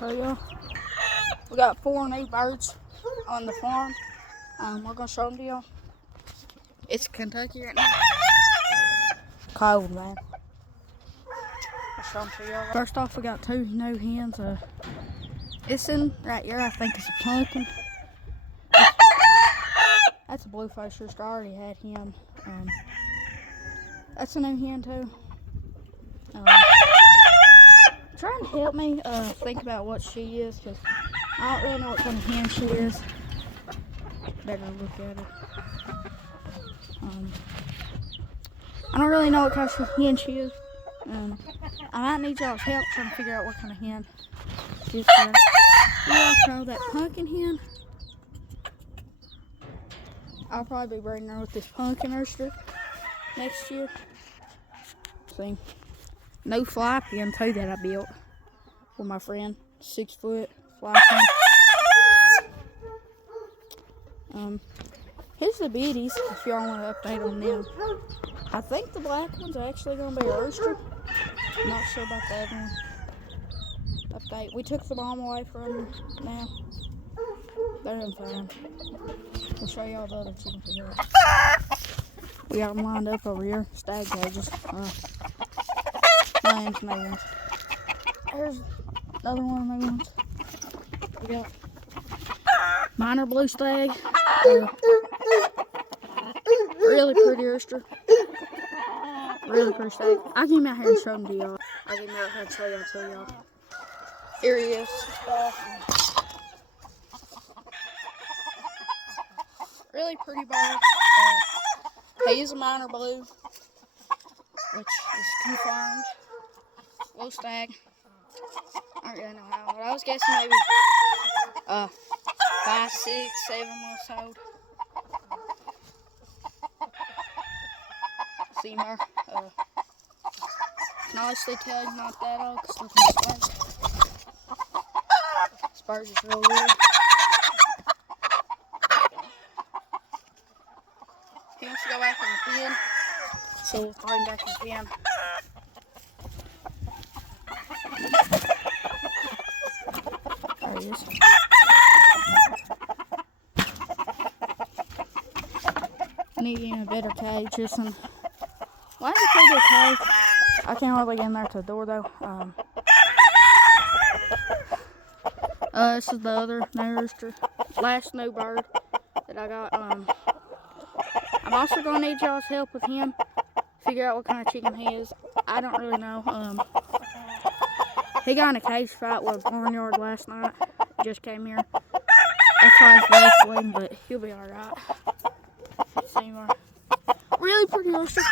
So yeah, we got 4 new birds on the farm. We're gonna show them to y'all. It's Kentucky right now. Cold, man. I'll show them to y'all. First off, we got 2 new hens. This one right here, I think, is a pumpkin. That's a blue-faced rooster. I already had him. That's a new hen too. Trying to help me think about what she is, because I don't really know what kind of hen she is. Better look at her. I don't really know what kind of hen she is. I might need y'all's help trying to figure out what kind of hen she is. Yeah, I'll call that pumpkin hen. I'll probably be breeding her with this pumpkin rooster next year. See, no fly pen too that I built with my friend. 6-foot fly pen. Here's the biddies, if y'all want to update on them. I think the black one's actually going to be a rooster. I'm not sure about the other one. Update. We took the mom away from them now. They're in fine. We'll show y'all the other chickens here. We got them lined up over here. Stag cages. Lambs, no ones. There's another one of my ones. We got minor blue stag. Really pretty rooster. Really pretty stag. I'll get him out here and show him to y'all. I'll get him out here and show y'all to y'all. Here he is. Really pretty bird. He is a minor blue, which is confirmed. Blue stag. I don't really know how old. I was guessing maybe 5, 6, 7 months old. Femur. Can honestly tell he's not that old because look at his spurs. Spurs is real weird. He wants to go back in the pen, so we'll throw him back in the pen. There he is. I need to get him a better cage. This one. Why is it pretty good cage? I can't hardly get in there to the door though. This is the other new rooster. Last new bird that I got. I'm also gonna need y'all's help with him. Figure out what kind of chicken he is. I don't really know. He got in a cage fight with a barnyard last night. He just came here. That's why he's really bleeding, but he'll be alright. See more. Really pretty rooster.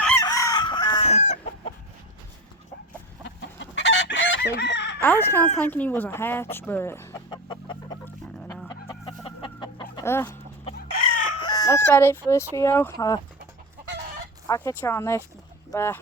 I was kind of thinking he was a hatch, but I don't really know. That's about it for this video. I'll catch y'all on next one. Bye.